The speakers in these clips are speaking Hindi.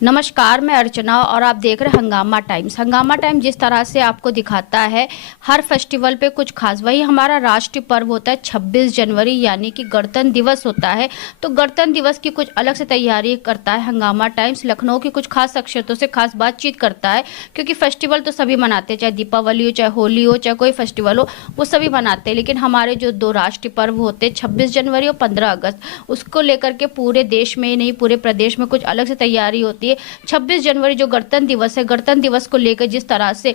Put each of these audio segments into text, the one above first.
नमस्कार, मैं अर्चना और आप देख रहे हैं हंगामा टाइम्स। हंगामा टाइम जिस तरह से आपको दिखाता है हर फेस्टिवल पे कुछ खास, वही हमारा राष्ट्रीय पर्व होता है 26 जनवरी यानी कि गणतंत्र दिवस होता है। तो गणतंत्र दिवस की कुछ अलग से तैयारी करता है हंगामा टाइम्स। लखनऊ की कुछ खास शख्सियतों से खास बातचीत करता है, क्योंकि फेस्टिवल तो सभी मनाते हैं, चाहे दीपावली हो, चाहे होली हो, चाहे कोई फेस्टिवल हो, वो सभी मनाते हैं। लेकिन हमारे जो दो राष्ट्रीय पर्व होते हैं 26 जनवरी और 15 अगस्त, उसको लेकर के पूरे देश में ही नहीं पूरे प्रदेश में कुछ अलग से तैयारी होती है। 26 जनवरी जो गणतंत्र दिवस है, गणतंत्र दिवस को लेकर जिस तरह से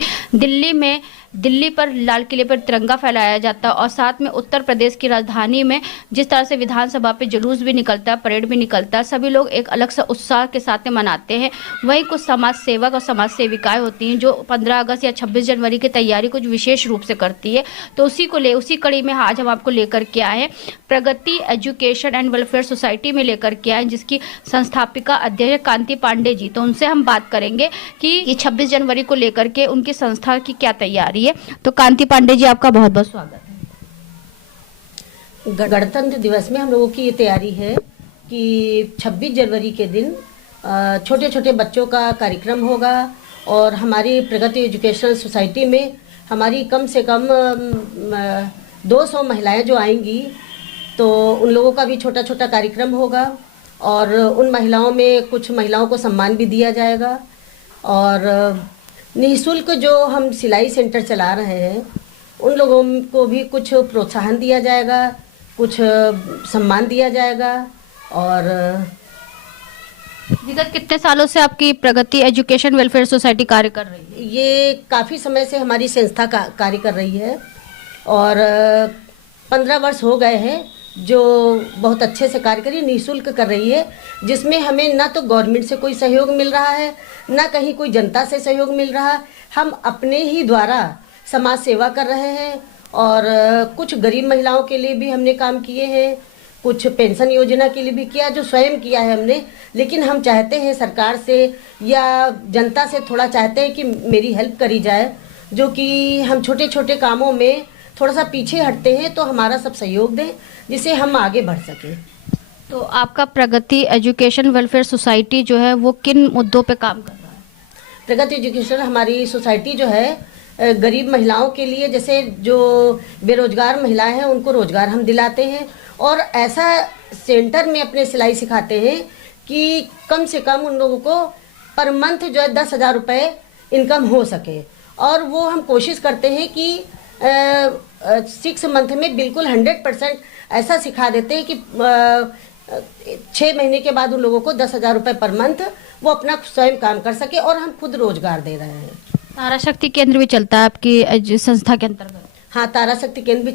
दिल्ली पर लाल किले पर तिरंगा फहराया जाता है और साथ में उत्तर प्रदेश की राजधानी में जिस तरह से विधानसभा पे जुलूस भी निकलता है, परेड भी निकलता है, सभी लोग एक अलग सा उत्साह के साथ में मनाते हैं। वहीं कुछ समाज सेवक और समाज सेविकाएं होती हैं जो 15 अगस्त या 26 जनवरी की तैयारी कुछ विशेष रूप से करती है। तो उसी कड़ी में आज हम आपको लेकर के आए हैं प्रगति एजुकेशन एंड वेलफेयर सोसाइटी में लेकर के आए, जिसकी संस्थापिका अध्यक्ष कांति पांडे जी। तो उनसे हम बात करेंगे कि 26 जनवरी को लेकर के उनकी संस्था की क्या तैयारी है। तो कांति पांडे जी, आपका बहुत बहुत स्वागत है। गणतंत्र दिवस में हम लोगों की ये तैयारी है कि 26 जनवरी के दिन छोटे छोटे बच्चों का कार्यक्रम होगा और हमारी प्रगति एजुकेशनल सोसाइटी में हमारी कम से कम 200 महिलाएं जो आएंगी, तो उन लोगों का भी छोटा छोटा कार्यक्रम होगा और उन महिलाओं में कुछ महिलाओं को सम्मान भी दिया जाएगा। और निःशुल्क जो हम सिलाई सेंटर चला रहे हैं उन लोगों को भी कुछ प्रोत्साहन दिया जाएगा, कुछ सम्मान दिया जाएगा। और विगत कितने सालों से आपकी प्रगति एजुकेशन वेलफेयर सोसाइटी कार्य कर रही है? ये काफ़ी समय से हमारी संस्था कार्य कर रही है और 15 वर्ष हो गए हैं जो बहुत अच्छे से कार्य करी, निःशुल्क कर रही है, जिसमें हमें ना तो गवर्नमेंट से कोई सहयोग मिल रहा है, ना कहीं कोई जनता से सहयोग मिल रहा। हम अपने ही द्वारा समाज सेवा कर रहे हैं और कुछ गरीब महिलाओं के लिए भी हमने काम किए हैं, कुछ पेंशन योजना के लिए भी किया, जो स्वयं किया है हमने। लेकिन हम चाहते हैं सरकार से या जनता से थोड़ा चाहते हैं कि मेरी हेल्प करी जाए, जो कि हम छोटे छोटे कामों में थोड़ा सा पीछे हटते हैं, तो हमारा सब सहयोग दें जिससे हम आगे बढ़ सकें। तो आपका प्रगति एजुकेशन वेलफेयर सोसाइटी जो है वो किन मुद्दों पे काम कर रहा है? प्रगति एजुकेशन हमारी सोसाइटी जो है गरीब महिलाओं के लिए, जैसे जो बेरोजगार महिलाएं हैं उनको रोजगार हम दिलाते हैं और ऐसा सेंटर में अपने सिलाई सिखाते हैं कि कम से कम उन लोगों को पर मंथ जो है 10,000 रुपये इनकम हो सके। और वो हम कोशिश करते हैं कि 6 मंथ में बिल्कुल 100% ऐसा सिखा देते हैं कि 6 महीने के बाद उन लोगों को 10,000 रुपये पर मंथ वो अपना स्वयं काम कर सके और हम खुद रोजगार दे रहे हैं। तारा शक्ति केंद्र भी चलता है आपकी संस्था के अंतर्गत? हाँ, तारा शक्ति केंद्र भी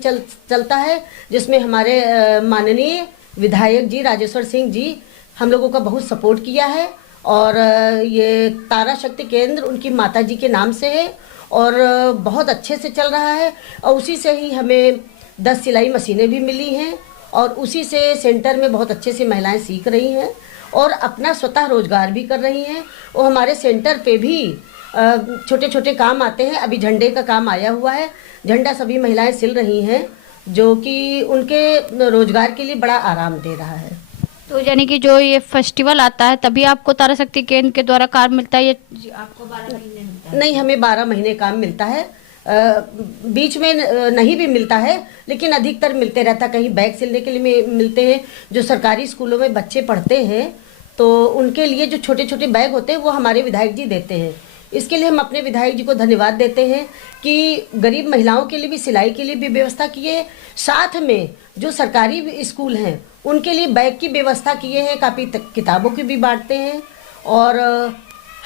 चलता है, जिसमें हमारे माननीय विधायक जी राजेश्वर सिंह जी हम लोगों का बहुत सपोर्ट किया है। और ये तारा शक्ति केंद्र उनकी माता जी के नाम से है और बहुत अच्छे से चल रहा है और उसी से ही हमें 10 सिलाई मशीनें भी मिली हैं और उसी से सेंटर में बहुत अच्छे से महिलाएं सीख रही हैं और अपना स्वतः रोजगार भी कर रही हैं। और हमारे सेंटर पे भी छोटे छोटे काम आते हैं। अभी झंडे का काम आया हुआ है, झंडा सभी महिलाएं सिल रही हैं, जो कि उनके रोजगार के लिए बड़ा आराम दे रहा है। तो यानी कि जो ये फेस्टिवल आता है तभी आपको तारा शक्ति केंद्र के द्वारा काम मिलता है या आपको 12 महीने मिलता है? नहीं, हमें 12 महीने काम मिलता है, बीच में नहीं भी मिलता है, लेकिन अधिकतर मिलते रहता। कहीं बैग सिलने के लिए मिलते हैं, जो सरकारी स्कूलों में बच्चे पढ़ते हैं तो उनके लिए जो छोटे छोटे बैग होते हैं वो हमारे विधायक जी देते हैं। इसके लिए हम अपने विधायक जी को धन्यवाद देते हैं कि गरीब महिलाओं के लिए भी सिलाई के लिए भी व्यवस्था किए, साथ में जो सरकारी स्कूल हैं उनके लिए बैग की व्यवस्था किए हैं, काफ़ी किताबों की भी बांटते हैं। और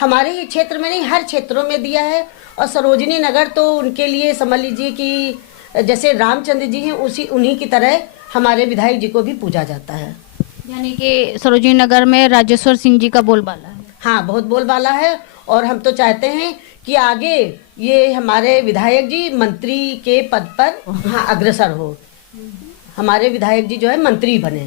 हमारे ही क्षेत्र में नहीं, हर क्षेत्रों में दिया है। और सरोजिनी नगर तो उनके लिए समझ लीजिए कि जैसे रामचंद्र जी हैं उन्हीं की तरह हमारे विधायक जी को भी पूजा जाता है। यानी कि सरोजिनी नगर में राजेश्वर सिंह जी का बोलबाला है? हाँ, बहुत बोलबाला है और हम तो चाहते हैं कि आगे ये हमारे विधायक जी मंत्री के पद पर अग्रसर हो, हमारे विधायक जी जो है मंत्री बने।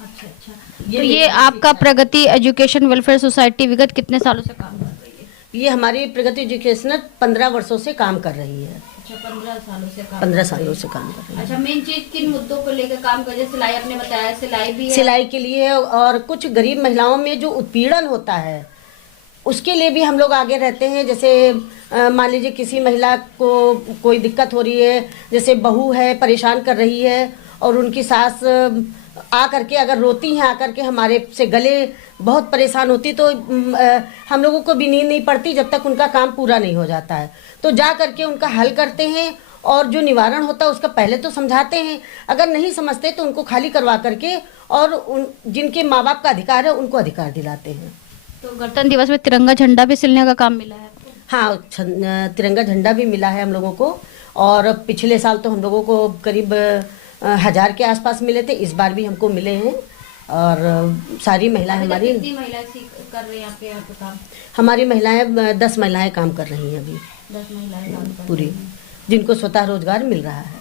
अच्छा। तो ये आपका प्रगति एजुकेशन वेलफेयर सोसाइटी विगत कितने सालों से काम कर रही है? ये हमारी प्रगति एजुकेशन 15 वर्षों से काम कर रही है। अच्छा, 15 सालों से काम 15 सालों से काम कर रही है। अच्छा, मेन चीज किन मुद्दों को लेकर काम कर रही है? सिलाई आपने बताया, सिलाई भी है? सिलाई के लिए है और कुछ गरीब महिलाओं में जो उत्पीड़न होता है उसके लिए भी हम लोग आगे रहते हैं। जैसे मान लीजिए किसी महिला को कोई दिक्कत हो रही है, जैसे बहू है परेशान कर रही है और उनकी सास आ करके अगर रोती हैं, आकर के हमारे से गले बहुत परेशान होती, तो हम लोगों को भी नींद नहीं पड़ती जब तक उनका काम पूरा नहीं हो जाता है। तो जा करके उनका हल करते हैं और जो निवारण होता है उसका पहले तो समझाते हैं, अगर नहीं समझते तो उनको खाली करवा करके और जिनके माँ बाप का अधिकार है उनको अधिकार दिलाते हैं। तो गणतंत्र दिवस में तिरंगा झंडा भी सिलने का काम मिला है? हाँ, तिरंगा झंडा भी मिला है हम लोगों को। और पिछले साल तो हम लोगों को करीब 1000 के आसपास मिले थे, इस बार भी हमको मिले हैं। और सारी महिलाएं हमारी, कितनी महिलाएं कर रही हैं यहाँ पे काम? हमारी महिलाएं 10 महिलाएं काम कर रही हैं अभी, 10 महिलाएं काम कर पूरी, जिनको स्वतः रोजगार मिल रहा है।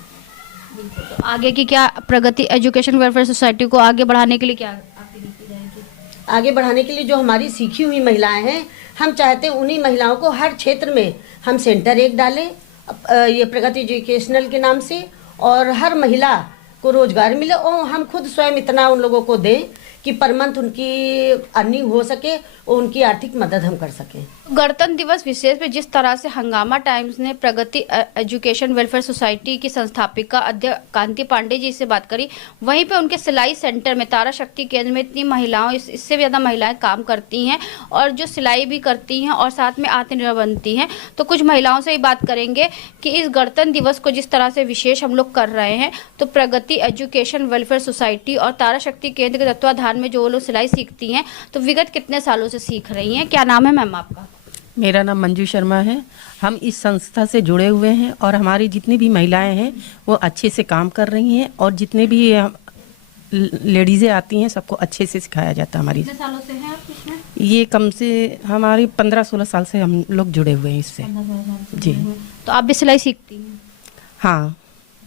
तो आगे की क्या प्रगति एजुकेशन वेलफेयर सोसाइटी को आगे बढ़ाने के लिए क्या आपकी नीति रहेगी? आगे बढ़ाने के लिए जो हमारी सीखी हुई महिलाएं हैं, हम चाहते हैं उन्हीं महिलाओं को हर क्षेत्र में हम सेंटर एक डालें, ये प्रगति एजुकेशनल के नाम से, और हर महिला को रोजगार मिले और हम खुद स्वयं इतना उन लोगों को दें कि पर मंथ उनकी अर्निंग हो सके और उनकी आर्थिक मदद हम कर सकें। गणतंत्र दिवस विशेष में जिस तरह से हंगामा टाइम्स ने प्रगति एजुकेशन वेलफेयर सोसाइटी की संस्थापिका अध्यक्ष कांति पांडे जी से बात करी, वहीं पे उनके सिलाई सेंटर में तारा शक्ति केंद्र में इतनी महिलाओं, इससे ज़्यादा महिलाएं काम करती हैं और जो सिलाई भी करती हैं और साथ में आत्मनिर्भर बनती हैं। तो कुछ महिलाओं से ही बात करेंगे कि इस गणतंत्र दिवस को जिस तरह से विशेष हम लोग कर रहे हैं, तो प्रगति एजुकेशन वेलफेयर सोसाइटी और तारा शक्ति केंद्र के तत्वाधान में जो लोग सिलाई सीखती हैं, तो विगत कितने सालों से सीख रही हैं? क्या नाम है मैम आपका? मेरा नाम मंजू शर्मा है। हम इस संस्था से जुड़े हुए हैं और हमारी जितनी भी महिलाएं हैं वो अच्छे से काम कर रही हैं और जितने भी लेडीज़ें आती हैं सबको अच्छे से सिखाया जाता है। हमारी कितने सालों से हैं आप इसमें? ये कम से हमारी 15-16 साल से हम लोग जुड़े हुए हैं इससे। जी। तो आप भी सिलाई सीखती हैं? हाँ,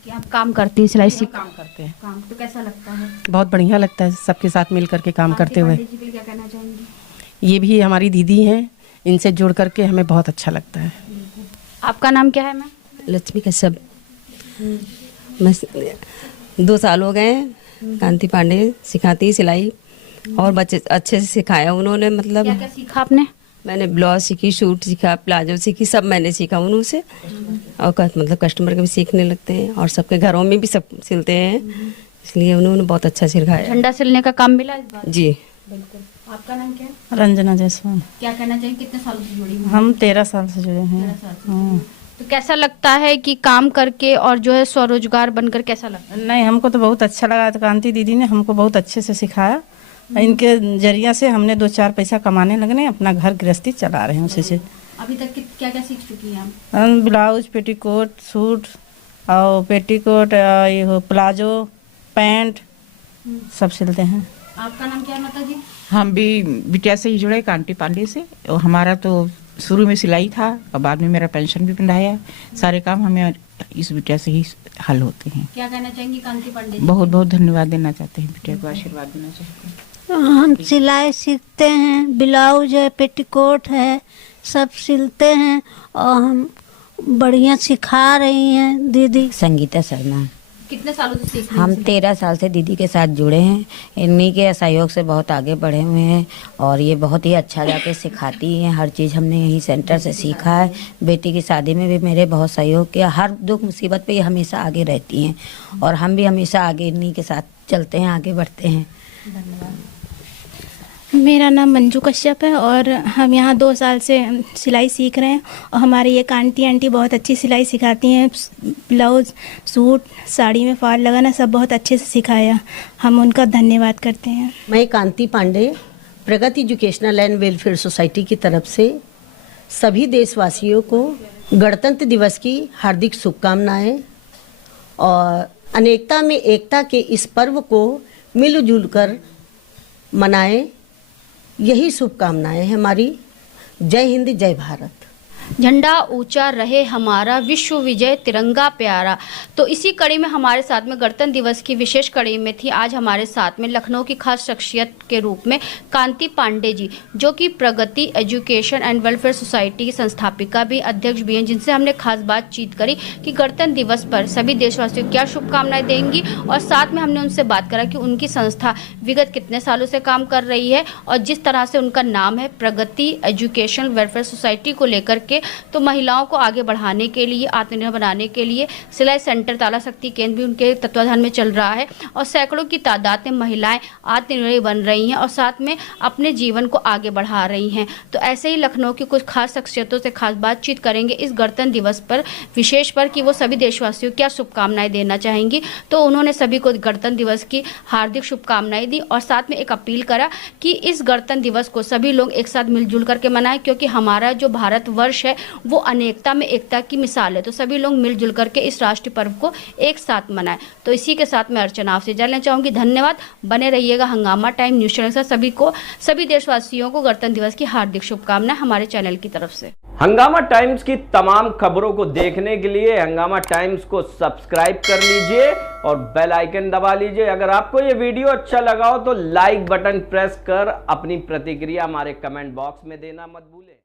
कि आप काम करती हैं, सिलाई सीख काम करते हैं। काम तो कैसा लगता है? बहुत बढ़िया लगता है सबके साथ मिल करके काम करते हुए। जी के लिए क्या कहना चाहेंगी? ये भी हमारी दीदी हैं, इनसे जुड़ करके हमें बहुत अच्छा लगता है। आपका नाम क्या है मैम? लक्ष्मी कश्यप। मैं 2 साल हो गए हैं, कांति पांडे सिखाती सिलाई और बच्चे अच्छे से सिखाया उन्होंने। मतलब क्या क्या सीखा आपने? मैंने ब्लाउज सीखी, सूट सीखा, प्लाजो सीखी, सब मैंने सीखा उनसे। और मतलब कस्टमर के भी सीखने लगते हैं और सबके घरों में भी सब सिलते हैं, इसलिए उन्होंने बहुत अच्छा सिखाया। झंडा सिलने का काम मिला इस बार? जी बिल्कुल। आपका नाम क्या है? रंजना जायसवाल। क्या कहना चाहिए, कितने सालों से जुड़ी हुई? हम 13 साल से जुड़े हैं। 13 साल से। तो कैसा लगता है कि काम करके और जो है स्वरोजगार बनकर कैसा लगता है? नहीं, हमको तो बहुत अच्छा लगा। तो कांति दीदी ने हमको बहुत अच्छे से सिखाया। इनके जरिया से हमने 2-4 पैसा कमाने लगने, अपना घर गृहस्थी चला रहे हैं उसी से। अभी तक क्या क्या सीख चुकी हैं आप? हम ब्लाउज, पेटीकोट, सूट और पेटीकोट, ये हो प्लाजो, पैंट सब सिलते हैं। आपका नाम क्या है माता जी? हम भी बिटिया से ही जुड़े, कांति पांडे से। और हमारा तो शुरू में सिलाई था और बाद में मेरा पेंशन भी बंधाया। सारे काम हमें इस बिटिया से ही हल होते हैं। क्या कहना चाहेंगी कांति पांडे जी? बहुत बहुत धन्यवाद देना चाहते हैं, बिटिया को आशीर्वाद देना चाहते हैं। हम सिलाई सीखते हैं, ब्लाउज है, पेटीकोट है, सब सिलते हैं और हम बढ़िया सिखा रही हैं दीदी। संगीता शर्मा। कितने सालों से सीख रही हम हैं? 13 साल से दीदी के साथ जुड़े हैं। इन्हीं के सहयोग से बहुत आगे बढ़े हुए हैं और ये बहुत ही अच्छा जाके सिखाती हैं। हर चीज़ हमने यही सेंटर से सीखा है। बेटी की शादी में भी मेरे बहुत सहयोग किया। हर दुख मुसीबत पे ये हमेशा आगे रहती हैं और हम भी हमेशा आगे इन्हीं के साथ चलते हैं, आगे बढ़ते हैं। मेरा नाम मंजू कश्यप है और हम यहाँ 2 साल से सिलाई सीख रहे हैं और हमारी ये कांति आंटी बहुत अच्छी सिलाई सिखाती हैं। ब्लाउज, सूट, साड़ी में फॉल लगाना सब बहुत अच्छे से सिखाया। हम उनका धन्यवाद करते हैं। मैं कांति पांडे प्रगति एजुकेशनल एंड वेलफेयर सोसाइटी की तरफ से सभी देशवासियों को गणतंत्र दिवस की हार्दिक शुभकामनाएं और अनेकता में एकता के इस पर्व को मिलजुल कर मनाएं, यही शुभकामनाएं हैं हमारी। जय हिंद, जय भारत। झंडा ऊंचा रहे हमारा, विश्व विजय तिरंगा प्यारा। तो इसी कड़ी में हमारे साथ में गणतंत्र दिवस की विशेष कड़ी में थी आज हमारे साथ में लखनऊ की खास शख्सियत के रूप में कांति पांडे जी, जो कि प्रगति एजुकेशन एंड वेलफेयर सोसाइटी की संस्थापिका भी अध्यक्ष भी हैं, जिनसे हमने खास बातचीत करी कि गणतंत्र दिवस पर सभी देशवासियों को क्या शुभकामनाएं देंगी। और साथ में हमने उनसे बात करा कि उनकी संस्था विगत कितने सालों से काम कर रही है और जिस तरह से उनका नाम है प्रगति एजुकेशन वेलफेयर सोसाइटी को लेकर के, तो महिलाओं को आगे बढ़ाने के लिए, आत्मनिर्भर बनाने के लिए सिलाई सेंटर, ताला शक्ति केंद्र भी उनके तत्वाधान में चल रहा है और सैकड़ों की तादाद में महिलाएं आत्मनिर्भर बन रही हैं और साथ में अपने जीवन को आगे बढ़ा रही हैं। तो ऐसे ही लखनऊ की कुछ खास शख्सियतों से खास बातचीत करेंगे इस गणतंत्र दिवस पर विशेष पर कि वो सभी देशवासियों को क्या शुभकामनाएं देना चाहेंगी। तो उन्होंने सभी को गणतंत्र दिवस की हार्दिक शुभकामनाएं दी और साथ में एक अपील करा कि इस गणतंत्र दिवस को सभी लोग एक साथ मिलजुल करके मनाएं, क्योंकि हमारा जो भारतवर्ष है वो अनेकता में एकता की मिसाल है। तो सभी लोग मिलजुल करके इस राष्ट्रीय पर्व को एक साथ मनाएं। तो इसी के साथ मैं अर्चना आपसे जानना चाहूंगी। धन्यवाद, बने रहिएगा हंगामा टाइम न्यूज चैनल से। सभी देशवासियों को गणतंत्र दिवस की हार्दिक शुभकामनाएं हमारे चैनल की तरफ से। हंगामा टाइम्स की तमाम खबरों को देखने के लिए हंगामा टाइम्स को सब्सक्राइब कर लीजिए और बेल आइकन दबा लीजिए। अगर आपको ये वीडियो अच्छा लगा हो तो लाइक बटन प्रेस कर अपनी प्रतिक्रिया हमारे कमेंट बॉक्स में देना मत भूलें।